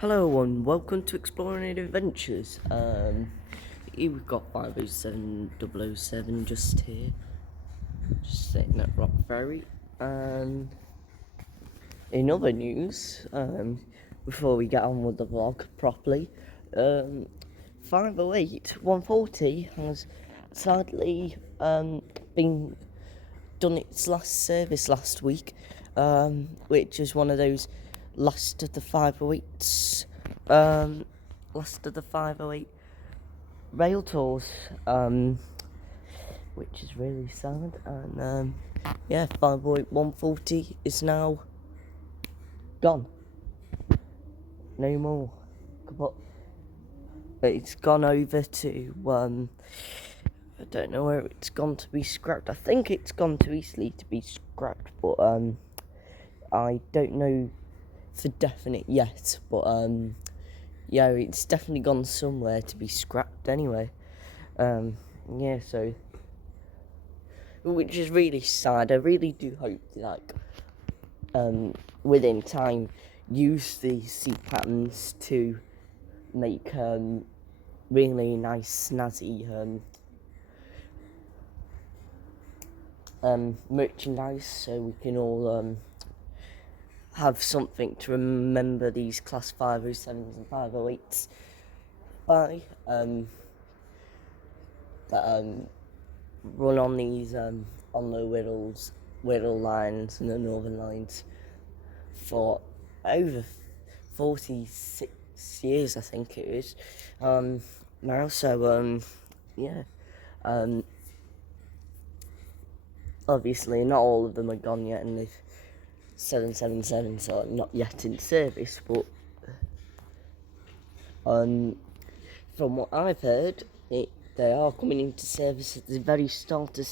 Hello and welcome to Exploring Adventures. Here we've got 507 just here, just sitting at Rock Ferry. And in other news, before we get on with the vlog properly, 508 140 has sadly been done its last service last week, which is one of those last of the 508s, last of the 508 rail tours, which is really sad. And yeah, 508 140 is now gone. No more. But it's gone over to I don't know where it's gone to be scrapped. I think it's gone to Eastleigh to be scrapped, but I don't know for definite yet. But yeah, it's definitely gone somewhere to be scrapped anyway. Yeah, so which is really sad. I really do hope that within time use the seat patterns to make really nice snazzy merchandise, so we can all have something to remember these class 507s and 508s by, that run on these on the Wirral lines and the Northern lines for over 46 years, I think it is now. So yeah, obviously not all of them are gone yet, and the 777s are not yet in service, but from what I've heard, they are coming into service at the very start of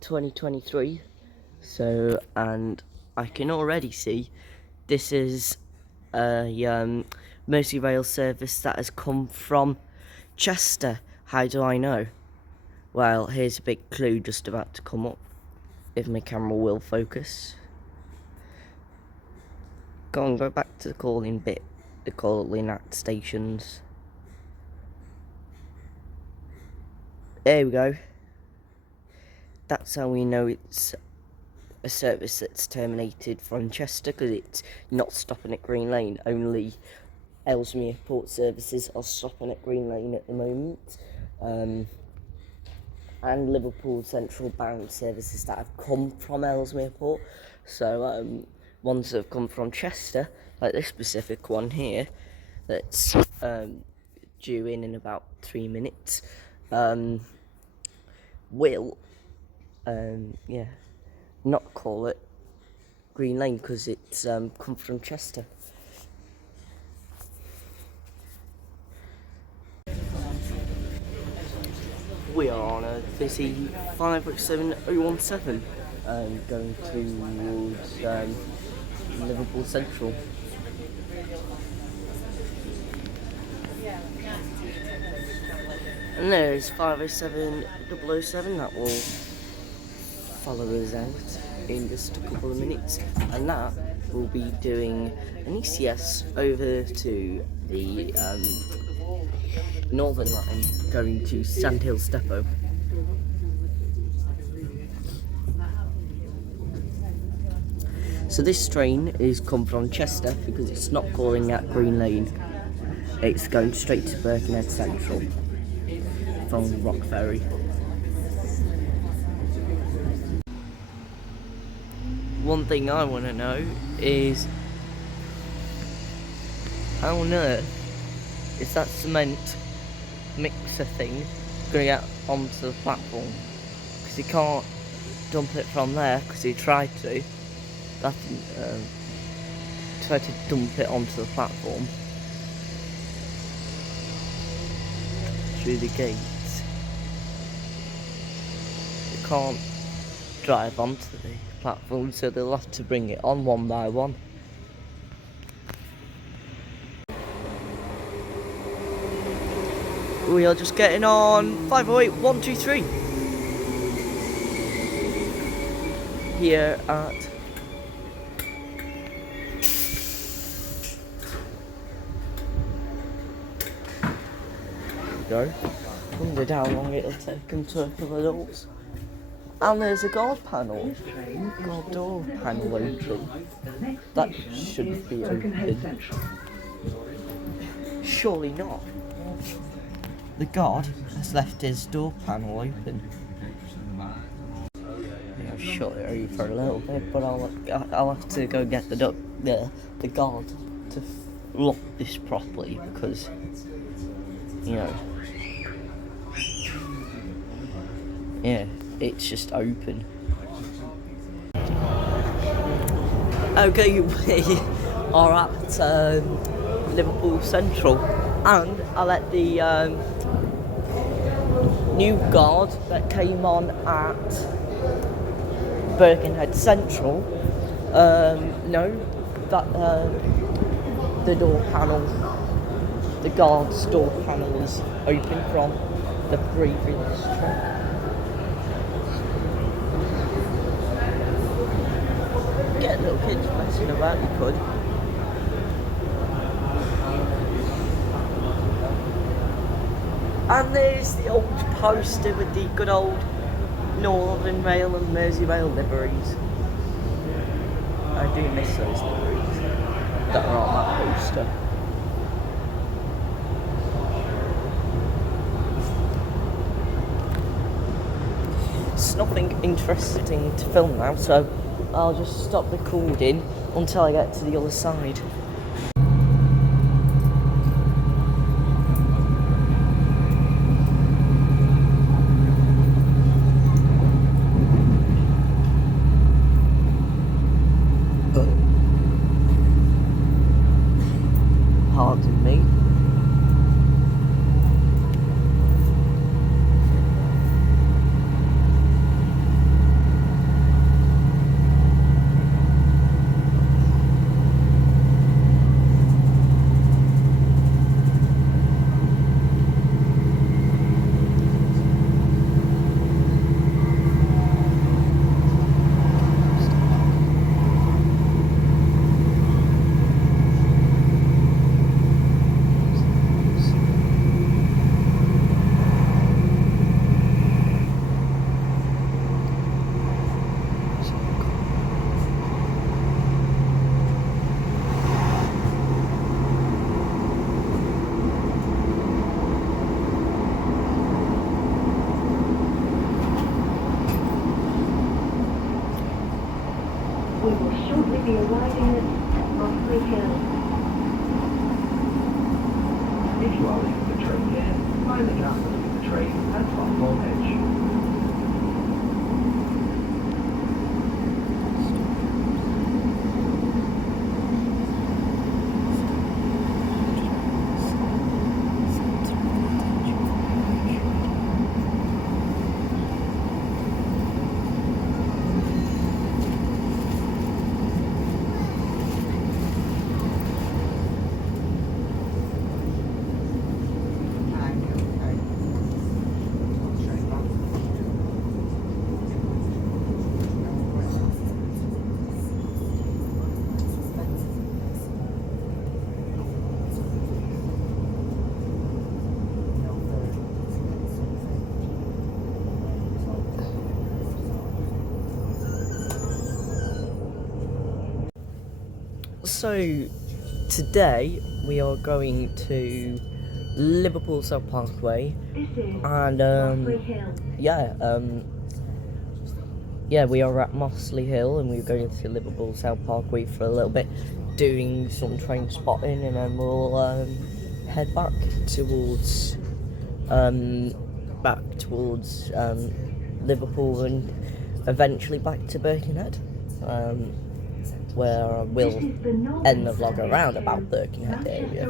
2023. So, and I can already see this is a Merseyrail service that has come from Chester. How do I know? Well, here's a big clue just about to come up, if my camera will focus. Go back to the calling bit, the calling at stations. There we go. That's how we know it's a service that's terminated from Chester, because it's not stopping at Green Lane. Only Ellesmere Port services are stopping at Green Lane at the moment. And Liverpool Central bound services that have come from Ellesmere Port. So ones that have come from Chester, like this specific one here, that's due in about 3 minutes, will yeah, not call it Green Lane because it's come from Chester. We are on a busy 507017 going towards Liverpool Central. And there's 507007 that will follow us out in just a couple of minutes, and that will be doing an ECS over to the Northern line going to Sandhills Depot. So this train is come from Chester because it's not calling at Green Lane. It's going straight to Birkenhead Central from Rock Ferry. One thing I want to know is how on earth is that cement mixer thing going to get onto the platform? Because he can't dump it from there, because he tried to. Tried to dump it onto the platform through the gates. They can't drive onto the platform, so they'll have to bring it on one by one. We are just getting on 508 123 here at go. Wondered how long it'll take them to open the doors. And there's a guard panel, guard door panel open. That shouldn't be open. Surely not. The guard has left his door panel open. I'll shut it over a little bit, but I'll have to go get the guard to lock this properly because, you know, yeah, it's just open. Okay, we are at Liverpool Central, and I let the new guard that came on at Birkenhead Central know that the door panel, the guard's door panel is open from the previous trip. Get little kids messing about, you could. And there's the old poster with the good old Northern Rail and Merseyrail liveries. I do miss those liveries that are on that poster. It's nothing interesting to film now, so I'll just stop recording until I get to the other side. Pardon me. We will shortly be arriving at Mossley Hill. If you are leaving the train here, find the gap between the train and platform edge. So, today we are going to Liverpool South Parkway, This is and Mossley Hill. yeah, we are at Mossley Hill, and we're going to Liverpool South Parkway for a little bit, doing some train spotting, and then we'll head back towards Liverpool, and eventually back to Birkenhead. Where I will end the vlog around about Birkenhead area.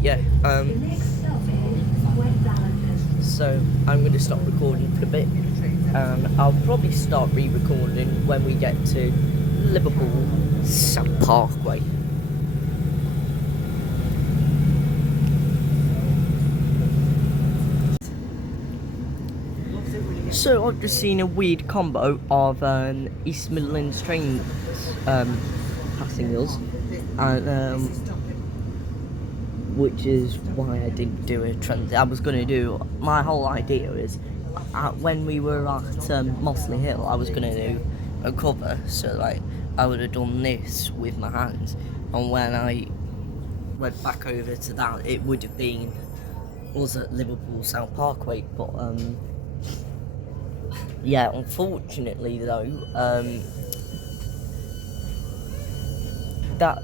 Yeah, so I'm going to stop recording for a bit, and I'll probably start re-recording when we get to Liverpool South Parkway. So I've just seen a weird combo of East Midlands train. Passing us, and which is why I didn't do a transit. I was going to do, my whole idea is, when we were at Mossley Hill, I was going to do a cover, so like, I would have done this with my hands, and when I went back over to that, it would have been, was at Liverpool South Parkway, but yeah, unfortunately though, that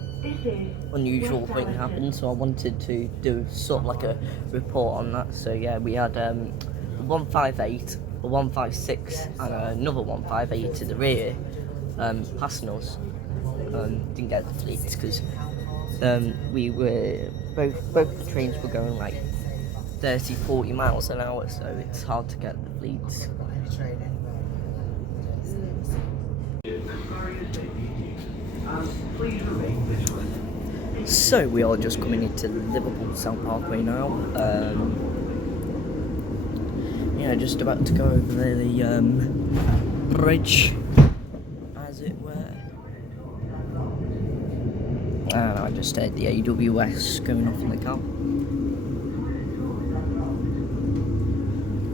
unusual thing happened, so I wanted to do sort of like a report on that. So yeah, we had a 158, a 156 and another 158 to the rear passing us. Didn't get the fleets because we were both the trains were going like 30-40 miles an hour, so it's hard to get the fleets. Please remain vigilant. So we are just coming into the Liverpool South Parkway now. Yeah, just about to go over the bridge, as it were. And I just heard the AWS going off in the car.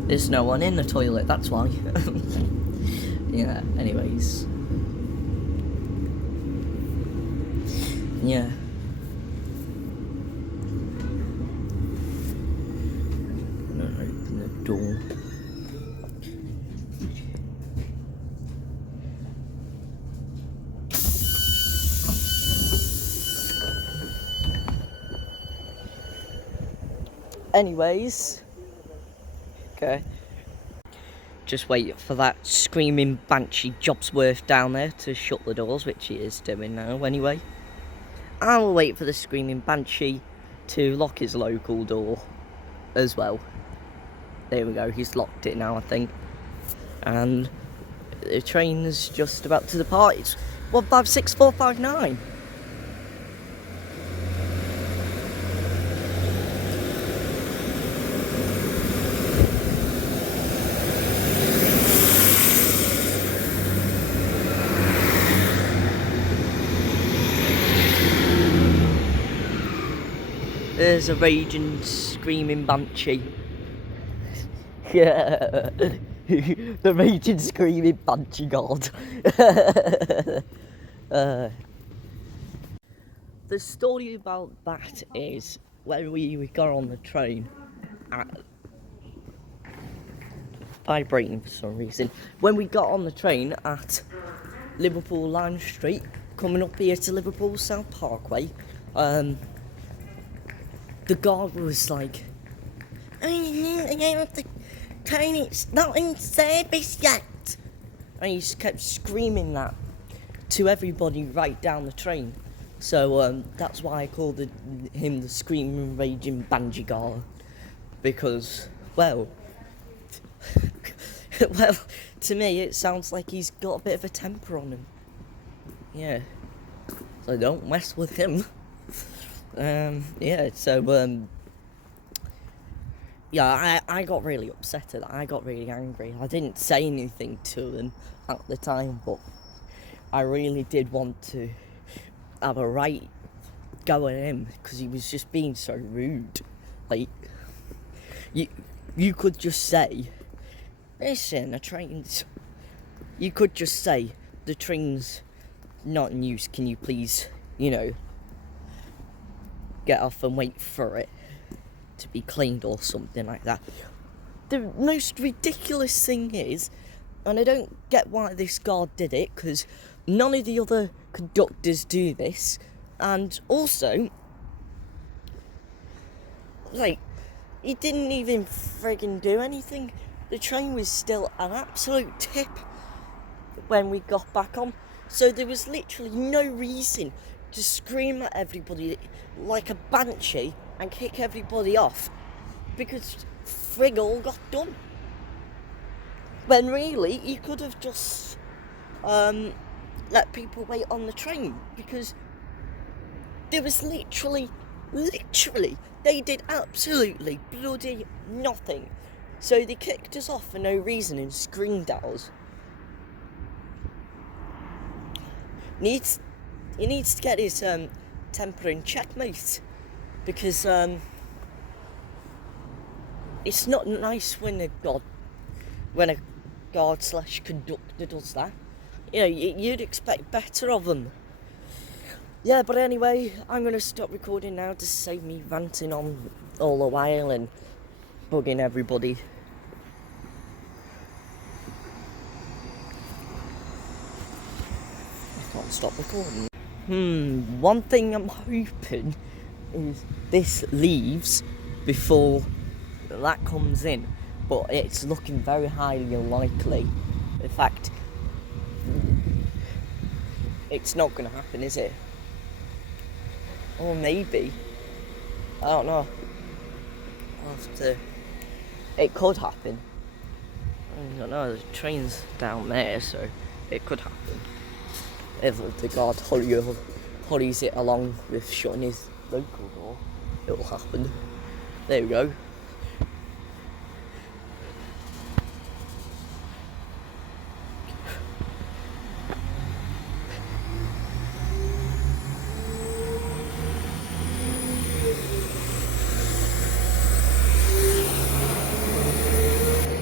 There's no one in the toilet, that's why. Yeah, anyways. Yeah. I'm gonna open the door. Anyways. Okay. Just wait for that screaming banshee Jobsworth down there to shut the doors, which he is doing now anyway. I will wait for the screaming banshee to lock his local door as well. There we go, he's locked it now, I think. And the train's just about to depart. It's 156459. There's a raging, screaming banshee. Yeah, the raging, screaming banshee god. The story about that is when we got on the train at vibrating for some reason. When we got on the train at Liverpool Line Street, coming up here to Liverpool South Parkway, the guard was like, the train, it's not in service yet. And he just kept screaming that to everybody right down the train. So that's why I called him the screaming, raging banshee guard. Because, well, well, to me it sounds like he's got a bit of a temper on him. Yeah. So don't mess with him. Yeah, so, yeah, I got really upset at that. I got really angry. I didn't say anything to him at the time, but I really did want to have a right go at him because he was just being so rude. Like, you could just say, listen, the train's... You could just say, the train's not in use, can you please, you know, get off and wait for it to be cleaned or something like that. The most ridiculous thing is, and I don't get why this guard did it, because none of the other conductors do this, and also, like, he didn't even friggin' do anything. The train was still an absolute tip when we got back on, so there was literally no reason to scream at everybody like a banshee and kick everybody off because frig all got done. When really, he could have just let people wait on the train because there was literally, they did absolutely bloody nothing. So they kicked us off for no reason and screamed at us. He needs to get his temper in check, mate. because it's not nice when a guard slash conductor does that. You know, you'd expect better of them. Yeah, but anyway, I'm going to stop recording now to save me ranting on all the while and bugging everybody. I can't stop recording. One thing I'm hoping is this leaves before that comes in, but it's looking very highly unlikely. In fact, it's not going to happen, is it? Or maybe. I don't know. I'll have to. It could happen. I don't know, the train's down there, so it could happen. If the guard hurries it along with shutting his local door, it'll happen. There we go.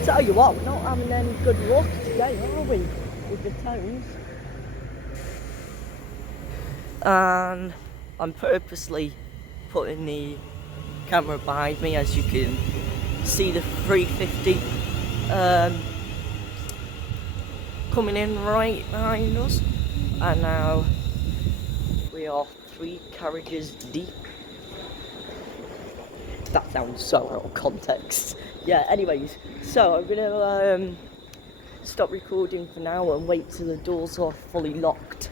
Tell you what, we're not having any good luck today, are we? With the tones. And I'm purposely putting the camera behind me, as you can see the 350 coming in right behind us. And now we are 3 carriages deep. That sounds so out of context. Yeah, anyways, so I'm gonna stop recording for now and wait till the doors are fully locked.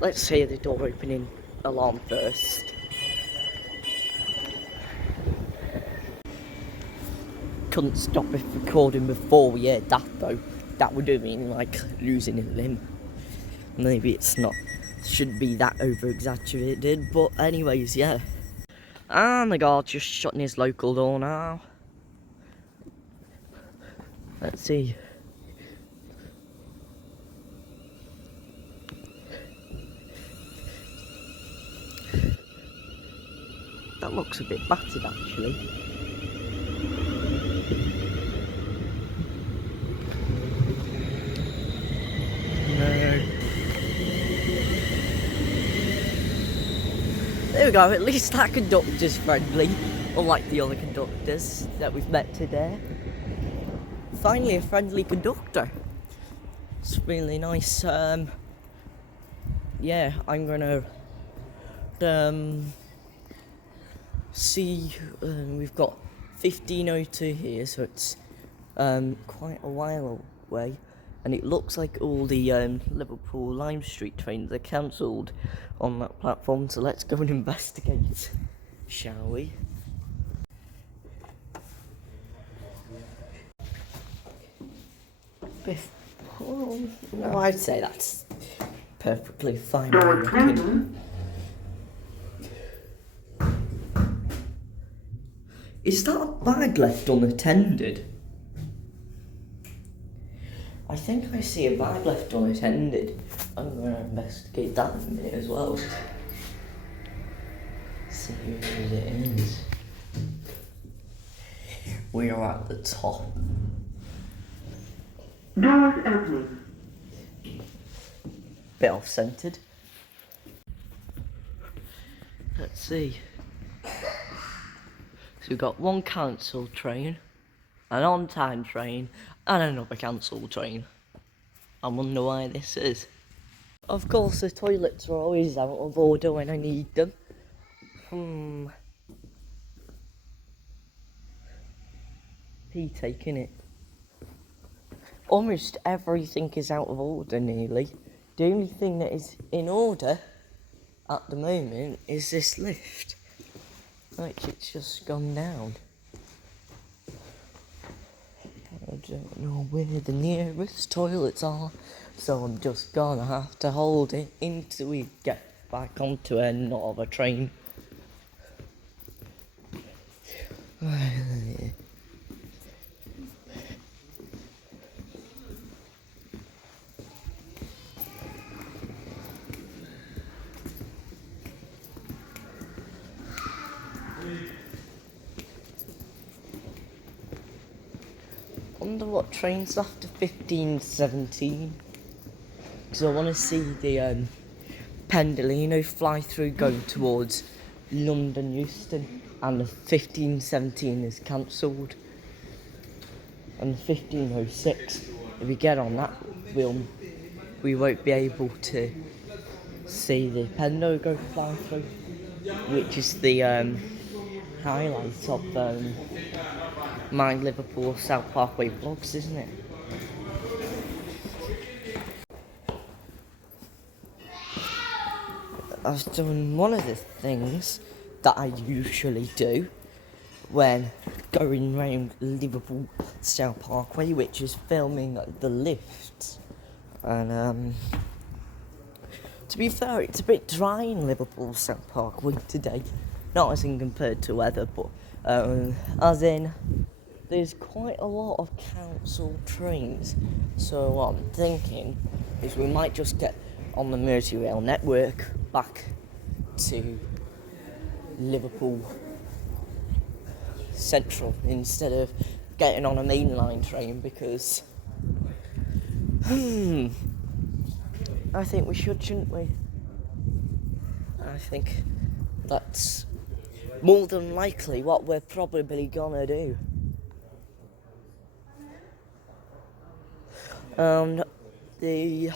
Let's hear the door opening alarm first. Couldn't stop it recording before we heard that though. That would have been like losing a limb. Maybe it's not, shouldn't be that over exaggerated, but anyways, yeah. And the guard just shutting his local door now. Let's see. That looks a bit battered actually. No. There we go, at least that conductor's friendly, unlike the other conductors that we've met today. Finally a friendly conductor. It's really nice. Yeah, I'm gonna see, we've got 15:02 here, so it's quite a while away, and it looks like all the Liverpool Lime Street trains are cancelled on that platform, so let's go and investigate, shall we? No, I'd say that's perfectly fine. Is that a bag left unattended? I think I see a bag left unattended. I'm going to investigate that in a minute as well. See who it is. We are at the top. Doors opening. Bit off-centred. Let's see. So we've got one cancelled train, an on-time train, and another cancelled train. I wonder why this is. Of course, the toilets are always out of order when I need them. Pee taking it. Almost everything is out of order nearly. The only thing that is in order at the moment is this lift. Like, it's just gone down. I don't know where the nearest toilets are, so I'm just gonna have to hold it until we get back onto another train. Wonder what trains after 1517. Because I want to see the Pendolino fly through going towards London Euston, and the 1517 is cancelled. And the 1506, if we get on that, we won't be able to see the Pendo go fly through, which is the highlight of my Liverpool South Parkway vlogs, isn't it? I've done one of the things that I usually do when going round Liverpool South Parkway, which is filming the lifts. And to be fair, it's a bit dry in Liverpool South Parkway today. Not as in compared to weather, but as in there's quite a lot of council trains. So what I'm thinking is we might just get on the Merseyrail network back to Liverpool Central instead of getting on a mainline train, because I think we should, shouldn't we? I think that's more than likely what we're probably gonna do. The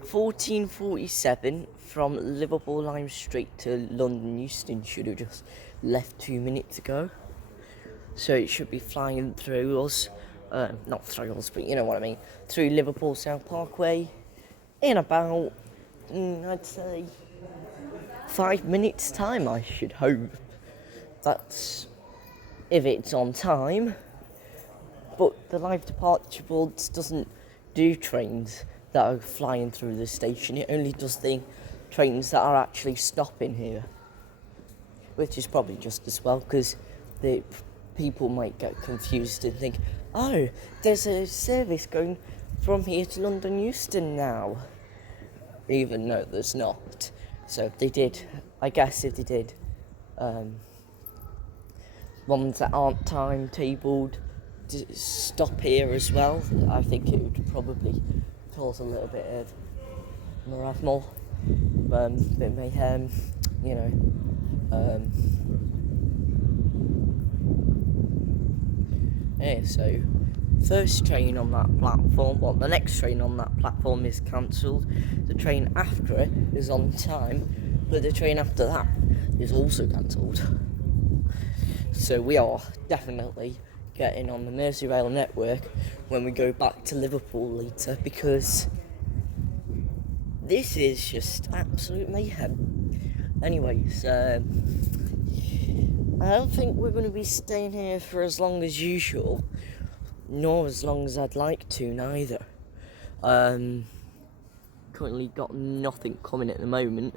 1447 from Liverpool Lime Street to London Euston should have just left 2 minutes ago. So it should be flying through us, not through us, but you know what I mean, through Liverpool South Parkway in about, I'd say, 5 minutes time, I should hope. That's if it's on time. But the live departure boards doesn't do trains that are flying through the station. It only does the trains that are actually stopping here, which is probably just as well, because the people might get confused and think, oh, there's a service going from here to London Euston now, even though there's not. So if they did, I guess if they did ones that aren't timetabled to stop here as well, I think it would probably cause a little bit of marasmal, bit mayhem, you know. Yeah, so first train on that platform, well, the next train on that platform is cancelled. The train after it is on time, but the train after that is also cancelled. So we are definitely getting on the Merseyrail network when we go back to Liverpool later, because this is just absolute mayhem. Anyways, I don't think we're going to be staying here for as long as usual, nor as long as I'd like to, neither. Currently got nothing coming at the moment.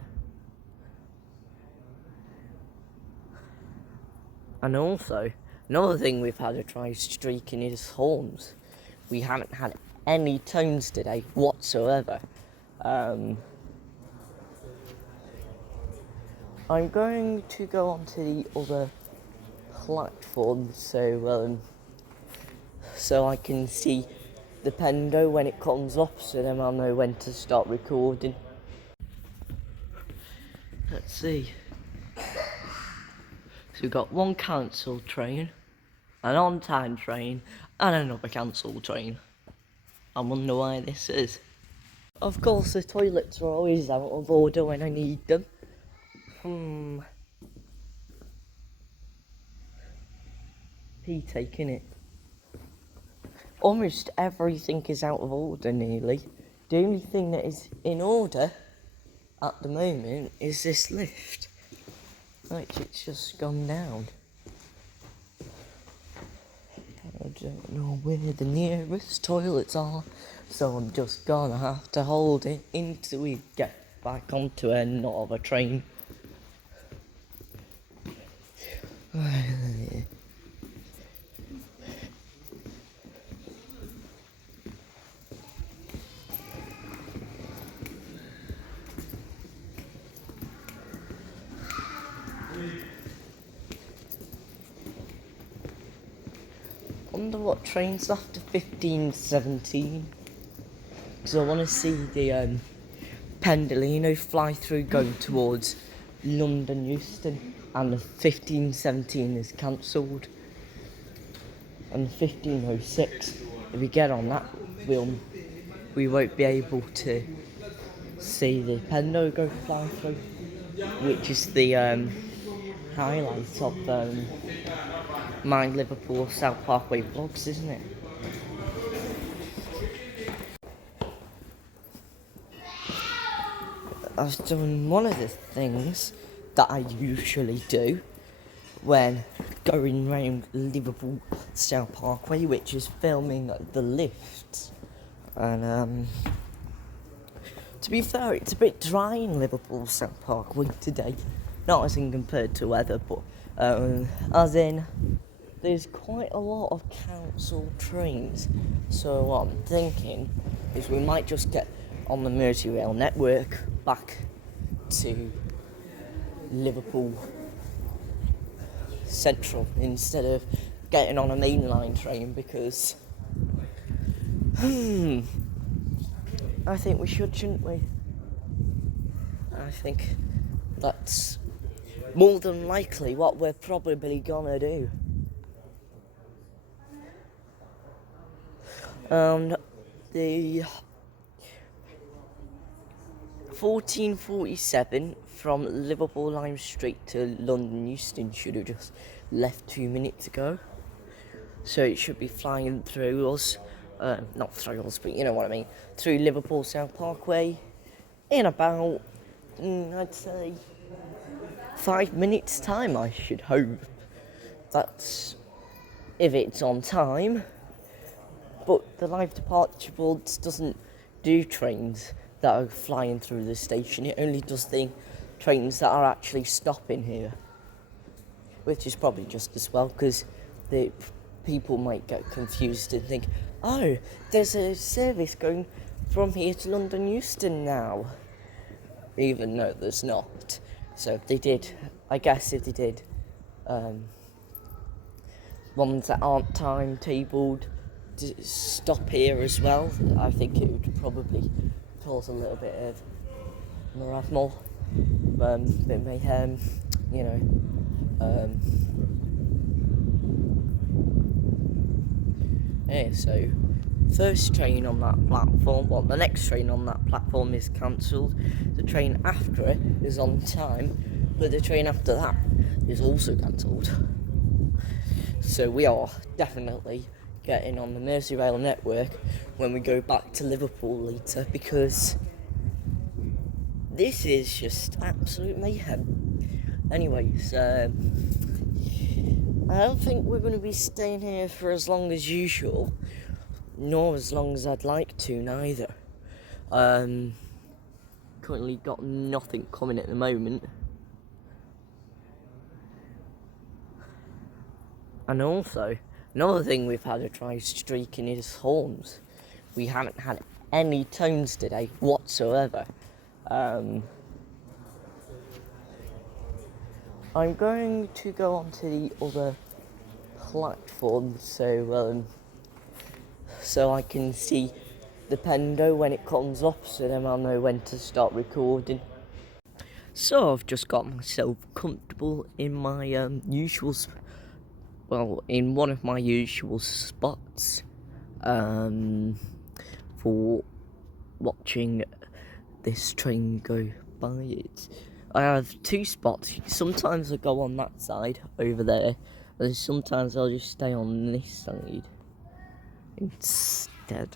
And also, another thing we've had to try streaking is horns. We haven't had any tones today whatsoever. I'm going to go on to the other platform so I can see the Pendo when it comes up, so then I'll know when to start recording. Let's see. So we've got one cancelled train, an on-time train, and another cancelled train. I wonder why this is. Of course, the toilets are always out of order when I need them. Pee taking it. Almost everything is out of order nearly. The only thing that is in order at the moment is this lift. Like, it's just gone down. I don't know where the nearest toilets are, so I'm just gonna have to hold it until we get back onto another train. wonder what train's after 1517. Because I want to see the Pendolino fly through going towards London Euston, and the 1517 is cancelled. And the 1506, if we get on that, we won't be able to see the Pendo go fly through, which is the highlight of my Liverpool South Parkway vlogs, isn't it? I've done one of the things that I usually do when going round Liverpool South Parkway, which is filming the lifts. And to be fair, it's a bit dry in Liverpool South Parkway today. Not as in compared to weather, but as in there's quite a lot of council trains. So what I'm thinking is we might just get on the Merseyrail network back to Liverpool Central instead of getting on a mainline train, because I think we should, shouldn't we? I think that's more than likely what we're probably gonna do. And the 1447 from Liverpool Lime Street to London Euston should have just left 2 minutes ago. So it should be flying through us, not through us, but you know what I mean, through Liverpool South Parkway in about, I'd say, 5 minutes time, I should hope. That's if it's on time. But the live departure boards doesn't do trains that are flying through the station. It only does the trains that are actually stopping here, which is probably just as well, because the people might get confused and think, oh, there's a service going from here to London Euston now, even though there's not. So if they did, I guess if they did ones that aren't timetabled to stop here as well, I think it would probably cause a little bit of marasmal, bit of mayhem, you know. Yeah, so first train on that platform, well, the next train on that platform is cancelled. The train after it is on time, but the train after that is also cancelled. So we are definitely getting on the Merseyrail network when we go back to Liverpool later, because this is just absolute mayhem. Anyways, I don't think we're going to be staying here for as long as usual, nor as long as I'd like to, neither. Currently got nothing coming at the moment. And also, another thing we've had to try streaking is horns. We haven't had any tones today whatsoever. I'm going to go on to the other platform so I can see the Pendo when it comes up, so then I'll know when to start recording. So I've just got myself comfortable in my in one of my usual spots for watching this train go by. I have two spots. Sometimes I go on that side over there, and sometimes I'll just stay on this side instead.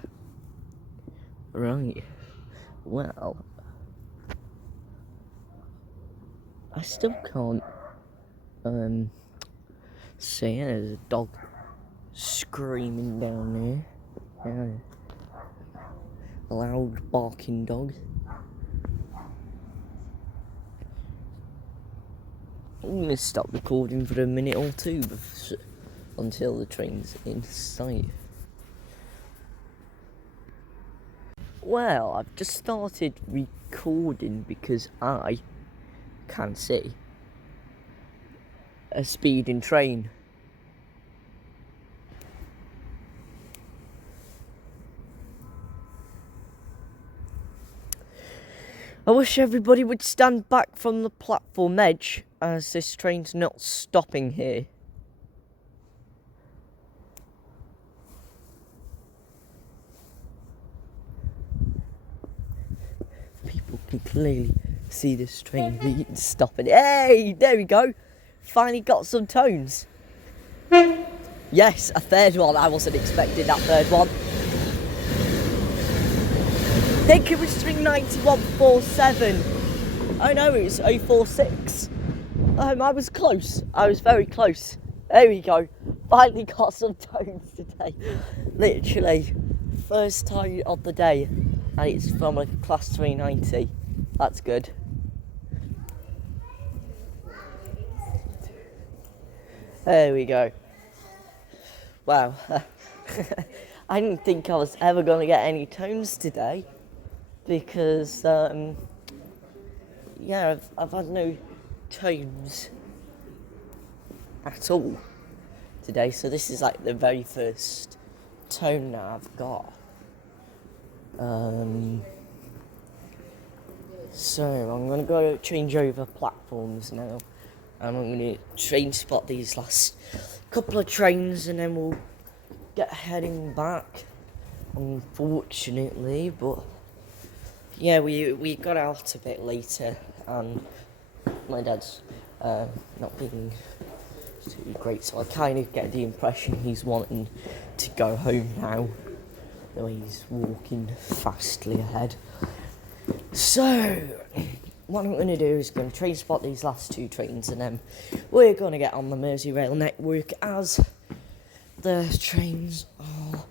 Right, well, I still can't see. There's a dog screaming down there. Yeah. A loud barking dog. I'm going to stop recording for a minute or two until the train's in sight. Well, I've just started recording because I can see a speeding train. I wish everybody would stand back from the platform edge, as this train's not stopping here. People can clearly see this train stopping. Hey, there we go. Finally got some tones. Yes, a third one. I wasn't expecting that third one. I think it was 39147. Oh no, it was 046. I was close. I was very close. There we go. Finally got some tones today. Literally, first time of the day. And it's from a class 390. That's good. There we go. Wow. I didn't think I was ever going to get any tones today. Because, yeah, I've had no tones at all today. So this is like the very first tone that I've got. So I'm going to go change over platforms now. And I'm going to train spot these last couple of trains and then we'll get heading back. Unfortunately, but... yeah, we got out a bit later, and my dad's not being too great, so I kind of get the impression he's wanting to go home now, the way he's walking fastly ahead. So, what I'm going to do is going to train spot these last two trains, and then we're going to get on the Merseyrail network as the trains are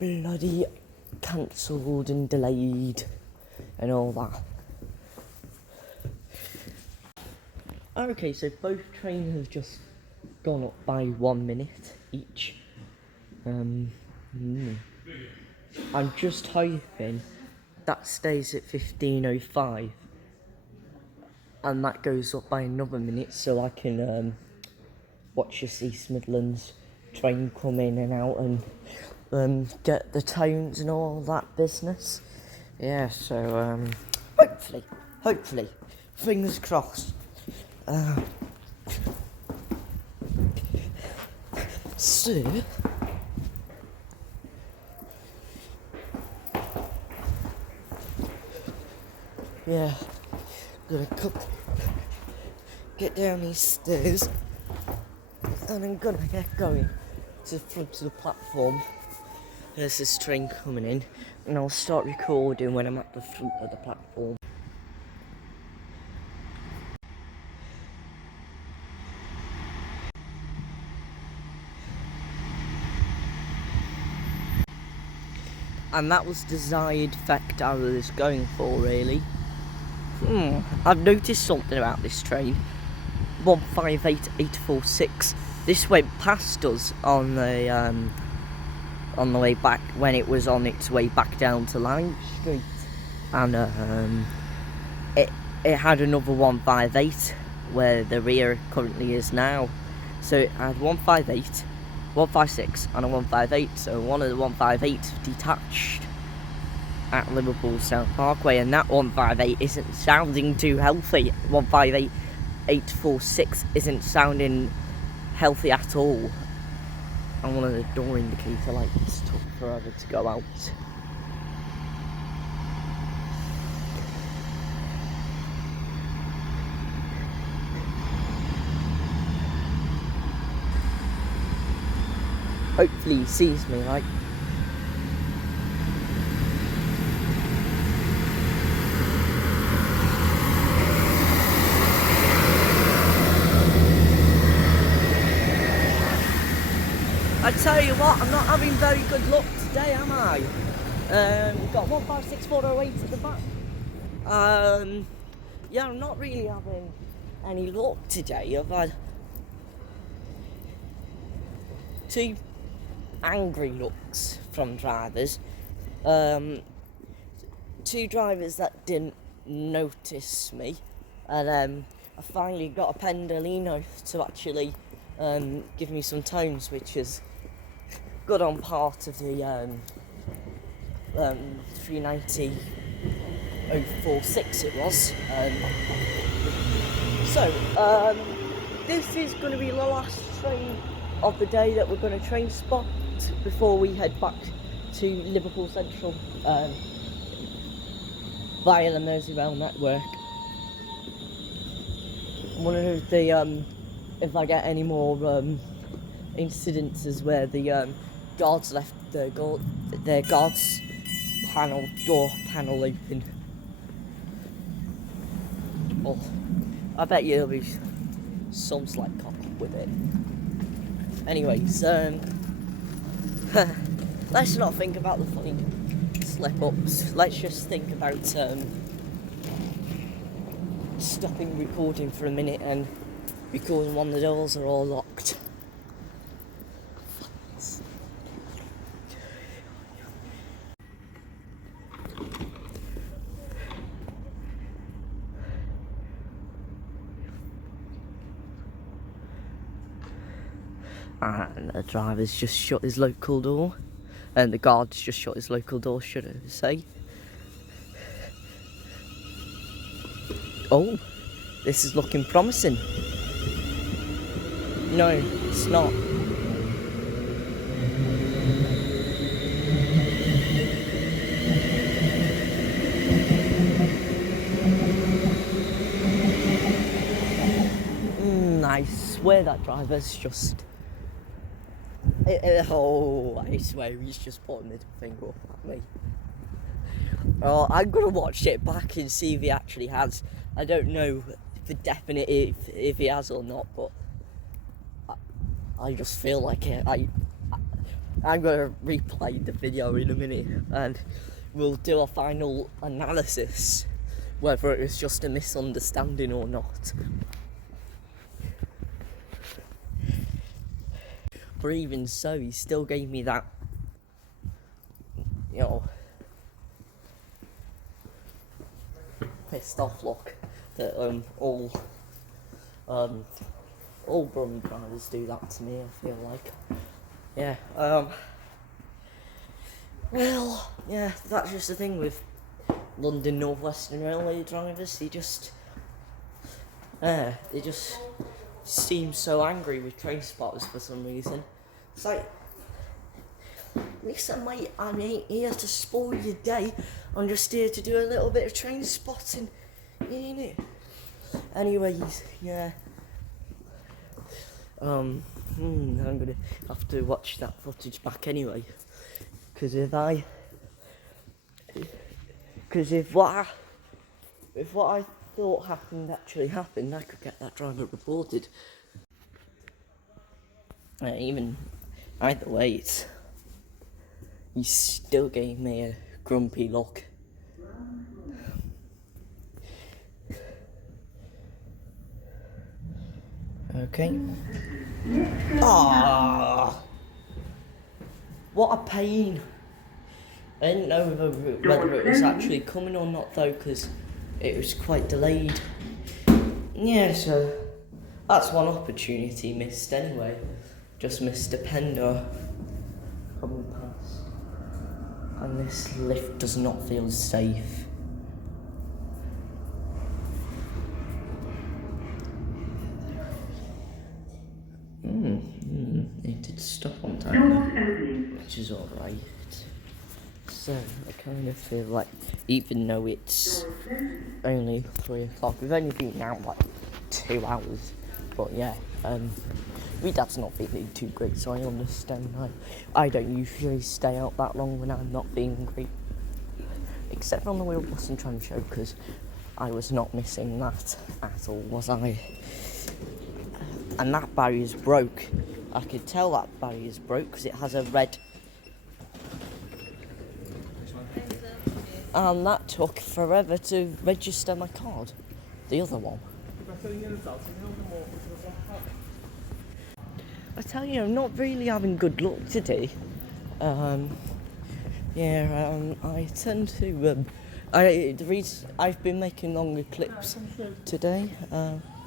bloody cancelled and delayed and all that. Okay, so both trains have just gone up by 1 minute each. I'm just hoping that stays at 15:05 and that goes up by another minute so I can watch this East Midlands train come in and out and get the tones and all that business. Yeah, so hopefully, fingers crossed. So yeah, gonna get down these stairs and I'm gonna get going to the front of the platform. There's this train coming in, and I'll start recording when I'm at the front of the platform. And that was the desired effect I was going for, really. I've noticed something about this train. 158846. This went past us on the way back when it was on its way back down to Line Street, and it had another 158 where the rear currently is now. So it had 158, 156 and a 158, so one of the 158 detached at Liverpool South Parkway, and that 158 isn't sounding too healthy. 158846 isn't sounding healthy at all. And one of the door indicator lights took forever to go out. Hopefully he sees me, like. I tell you what, I'm not having very good luck today, am I? We've got 156408 at the back. Yeah, I'm not really having any luck today. I've had two angry looks from drivers. Two drivers that didn't notice me, and I finally got a Pendolino to actually give me some tones, which is good on part of the 390 046 it was. This is going to be the last train of the day that we're going to train spot before we head back to Liverpool Central via the Merseyrail network. One of the if I get any more incidences where the guards left their guards door panel open. Oh, I bet you there'll be some slight cock with it. Anyways, let's not think about the funny slip-ups. Let's just think about stopping recording for a minute and recording when the doors are all locked. And the driver's just shut his local door, and the guard's just shut his local door, should I say. Oh, this is looking promising. No, it's not. I swear that driver's just... I swear he's just put a middle finger up at me. Oh, I'm gonna watch it back and see if he actually has. I don't know for definite if he has or not, but I just feel like it. I'm gonna replay the video in a minute and we'll do a final analysis whether it was just a misunderstanding or not. But even so, he still gave me that, you know, pissed off look that all Brummie drivers do that to me, I feel like. Yeah, well, yeah, that's just the thing with London North Western Railway drivers. They just seem so angry with train spotters for some reason. It's like, listen mate, I ain't here to spoil your day, I'm just here to do a little bit of train spotting, ain't it? Anyways, yeah. I'm gonna have to watch that footage back anyway, because if what I thought happened actually happened, I could get that driver reported. Either way, he still gave me a grumpy look. Okay. Ah, what a pain. I didn't know whether it was actually coming or not though, because it was quite delayed. Yeah, so that's one opportunity missed anyway. Just missed a Pender coming past. And this lift does not feel safe. It did stop on time, which is alright. So, I kind of feel like, even though it's only 3 o'clock, we've only been out like 2 hours, but yeah, my dad's not feeling too great, so I understand. I don't usually stay out that long when I'm not feeling great, except on the Wheel Bus and Tram show, because I was not missing that at all, was I? And that barrier's broke. I could tell that barrier's broke because it has a red. And that took forever to register my card. The other one. I tell you, I'm not really having good luck today. I tend to. The reason I've been making longer clips today.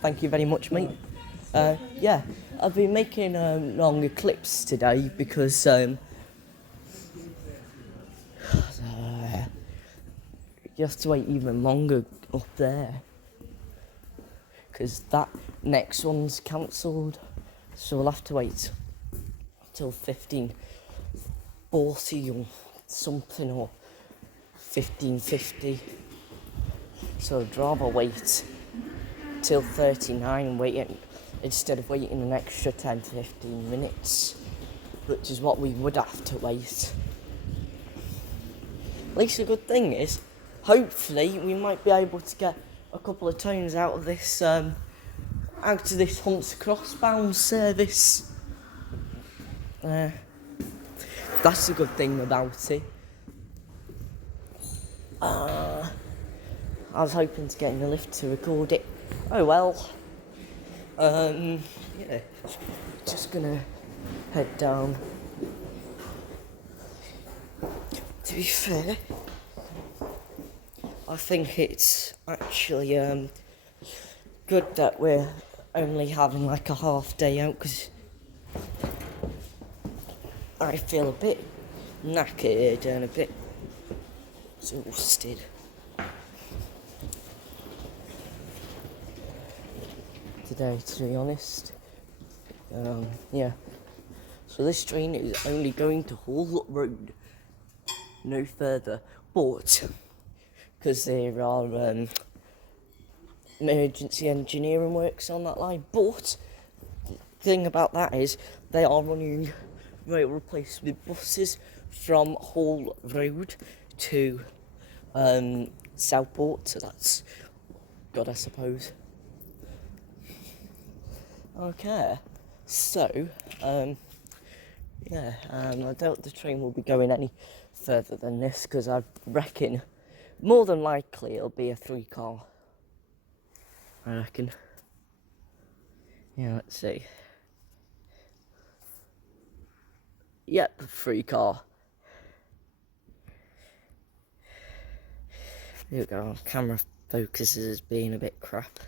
Thank you very much, mate. Yeah, I've been making longer clips today because you have to wait even longer up there. Because that next one's cancelled. So we'll have to wait till 15:40 or something, or 15:50. So I'd rather wait till 39 waiting instead of waiting an extra 10-15 minutes, which is what we would have to wait. At least the good thing is, hopefully we might be able to get a couple of tones out of this Hunts Crossbound service. That's the good thing about it. I was hoping to get in the lift to record it. Oh well. Yeah. Just gonna head down. To be fair, I think it's actually good that we're only having like a half day out, because I feel a bit knackered and a bit exhausted today, to be honest. Yeah. So this train is only going to Hull Road, no further, but because there are emergency engineering works on that line. But the thing about that is they are running rail replacement buses from Hull Road to Southport, so that's good, I suppose. Okay, so I doubt the train will be going any further than this, because I reckon more than likely it'll be a 3-car. I reckon. Yeah, let's see. Yep, 3-car. Here we go. Camera focus is being a bit crap.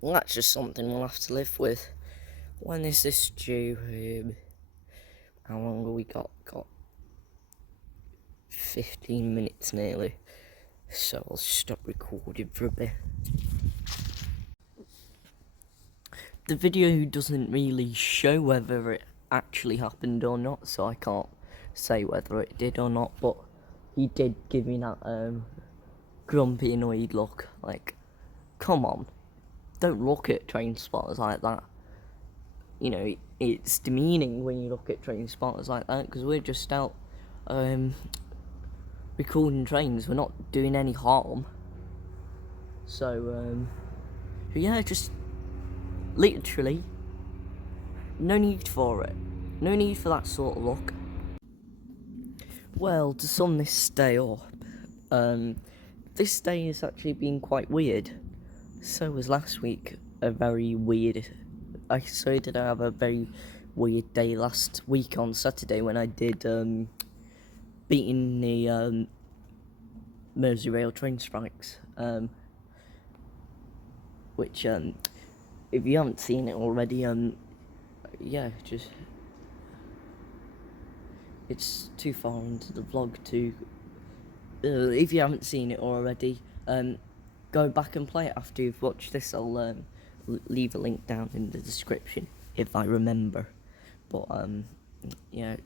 Well, that's just something we'll have to live with. When is this due? How long have we got? Got 15 minutes nearly. So I'll stop recording for a bit. The video doesn't really show whether it actually happened or not, so I can't say whether it did or not, but he did give me that grumpy, annoyed look. Like, come on, don't look at train spotters like that. You know, it's demeaning when you look at train spotters like that, because we're just out recording trains. We're not doing any harm. So yeah, just literally no need for it. No need for that sort of look. Well, to sum this day up, this day has actually been quite weird. So was last week a very weird. I did have a very weird day last week on Saturday when I did beating the Merseyrail train strikes. Which if you haven't seen it already, yeah, just it's too far into the vlog to. If you haven't seen it already, go back and play it after you've watched this. I'll leave a link down in the description if I remember. But yeah,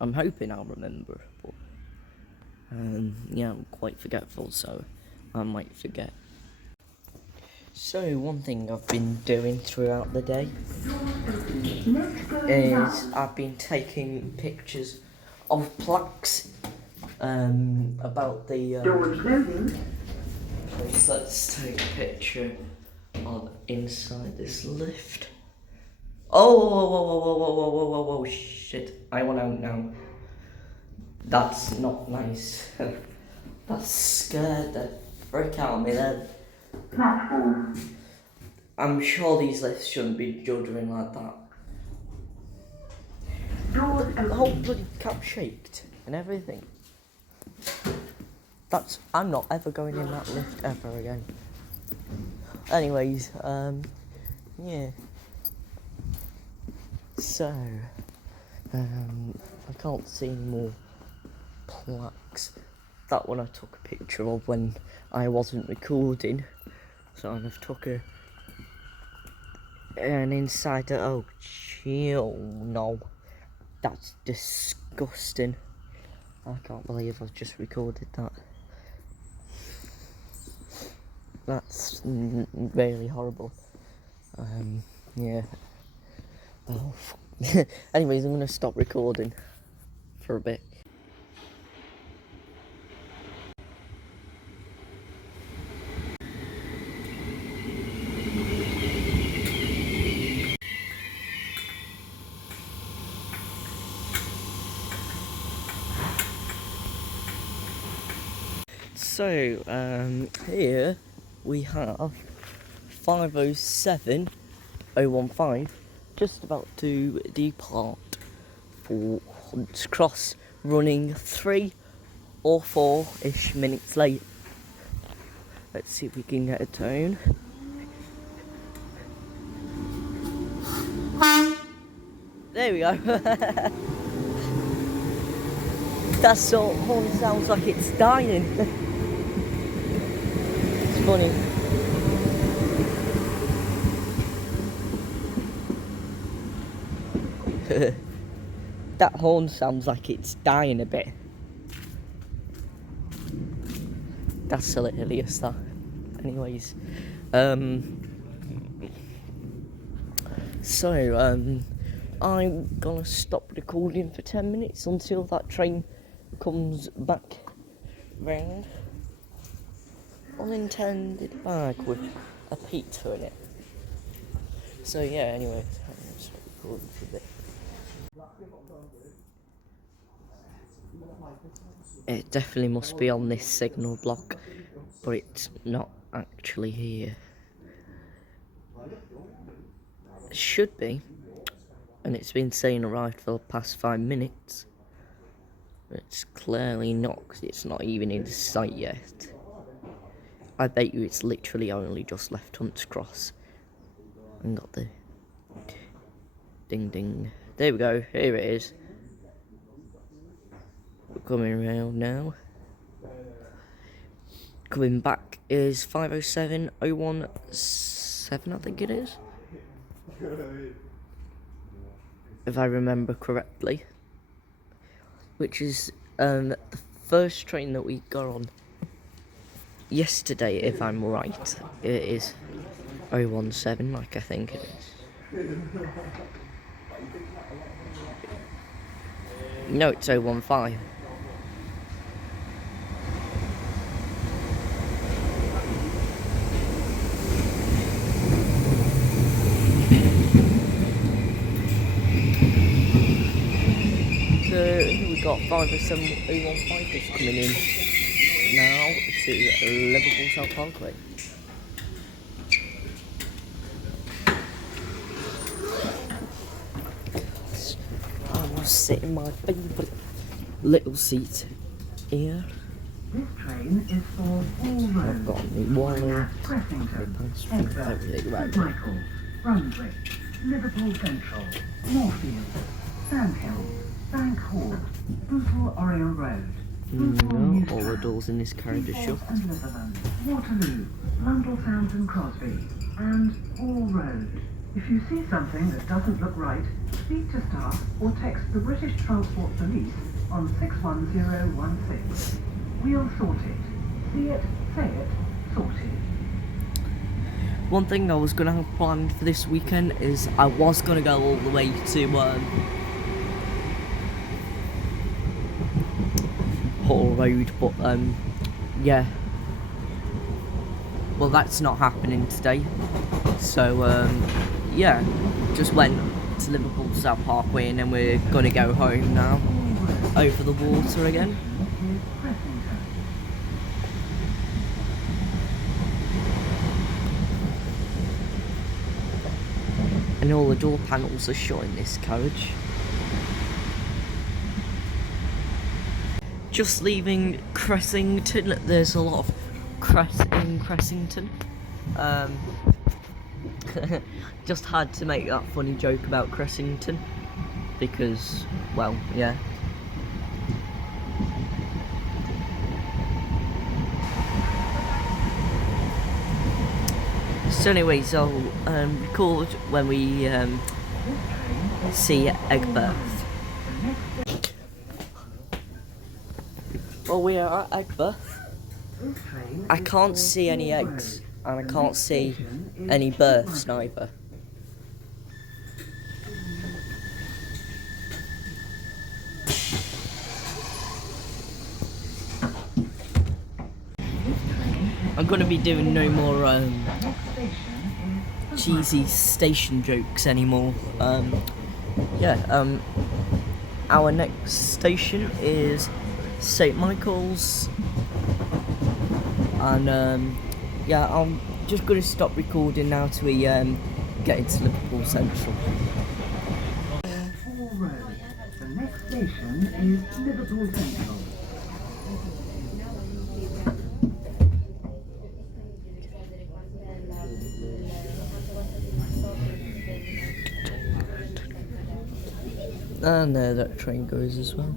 I'm hoping I'll remember. But yeah, I'm quite forgetful, so I might forget. So one thing I've been doing throughout the day is I've been taking pictures of plaques about the place. Let's take a picture of inside this lift. Oh, shit, I want out now. That's not nice. That scared the frick out of me then. I'm sure these lifts shouldn't be juddering like that. The whole bloody cap shaked and everything. I'm not ever going in that lift ever again. Anyways, yeah. So, I can't see any more plaques. That one I took a picture of when I wasn't recording. So I've took an inside. Oh, chill, no. That's disgusting. I can't believe I've just recorded that. That's really horrible. Yeah. Oh. Anyways, I'm gonna stop recording for a bit. So, here we have 507-015 just about to depart for Hunts Cross, running 3 or 4-ish minutes late. Let's see if we can get a tone. There we go. That sort of horn sounds like it's dying. It's funny. That horn sounds like it's dying a bit. That's hilarious, that. Anyways, I'm gonna stop recording for 10 minutes until that train comes back round. Unintended bag with a pizza in it. So yeah, anyway, I'm just recording for a bit. It definitely must be on this signal block, but it's not actually here. It should be, and it's been saying arrived for the past 5 minutes. But it's clearly not, because it's not even in sight yet. I bet you it's literally only just left Hunts Cross and got the ding ding. There we go, here it is. We're coming around now. Coming back is 507-017, I think it is. If I remember correctly. Which is the first train that we got on yesterday, if I'm right. It is 017, like I think it is. No, it's 015. So here we got 507-015 just coming in now to Liverpool South Parkway. I'm gonna sit in my favourite little seat here. This train is for all roads. I've got my wallet, Cressington, everything right St Michael, Brunswick, Liverpool Central, Moorfield, Sandhill, Bank Hall, Bootle Oriel Road. No, all the doors in this carriage are shut. And Litherland, Waterloo, Lundell Sands and Crosby, and Hall Road. If you see something that doesn't look right, speak to staff or text the British Transport Police on 61016. We'll sort it. See it, say it, sorted. One thing I was gonna have planned for this weekend is I was gonna go all the way to Hall Road, but yeah. Well, that's not happening today. So yeah, just went to Liverpool South Parkway and then we're gonna go home now, over the water again. And all the door panels are shut in this carriage. Just leaving Cressington. There's a lot of cress in Cressington. Just had to make that funny joke about Cressington because, well, yeah. So anyways, I'll record when we see Egbert. Well, we are at Egbert. I can't see any eggs, and I can't see any births neither. I'm gonna be doing no more cheesy station jokes anymore. Our next station is St. Michael's, and I'm just gonna stop recording now till we get into Liverpool Central. Hall Road. The next station is Liverpool Central. And there that train goes as well.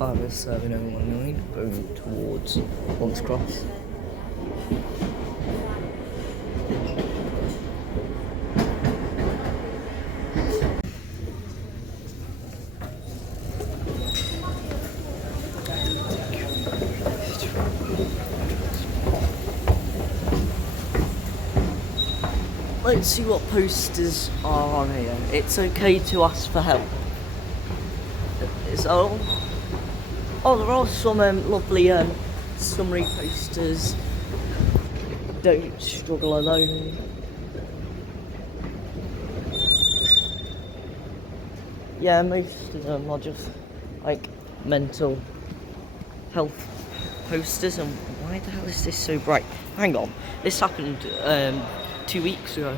Five 7019 going towards Once Cross. Let's see what posters are on here. It's okay to ask for help. Is that all? Oh, there are some lovely summary posters. Don't struggle alone. Yeah, most of them are just like mental health posters. And why the hell is this so bright? Hang on, this happened 2 weeks ago.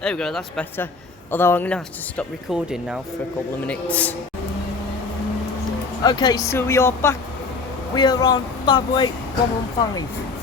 There we go, that's better. Although I'm going to have to stop recording now for a couple of minutes. Okay, so we are back. We are on Parkway 115.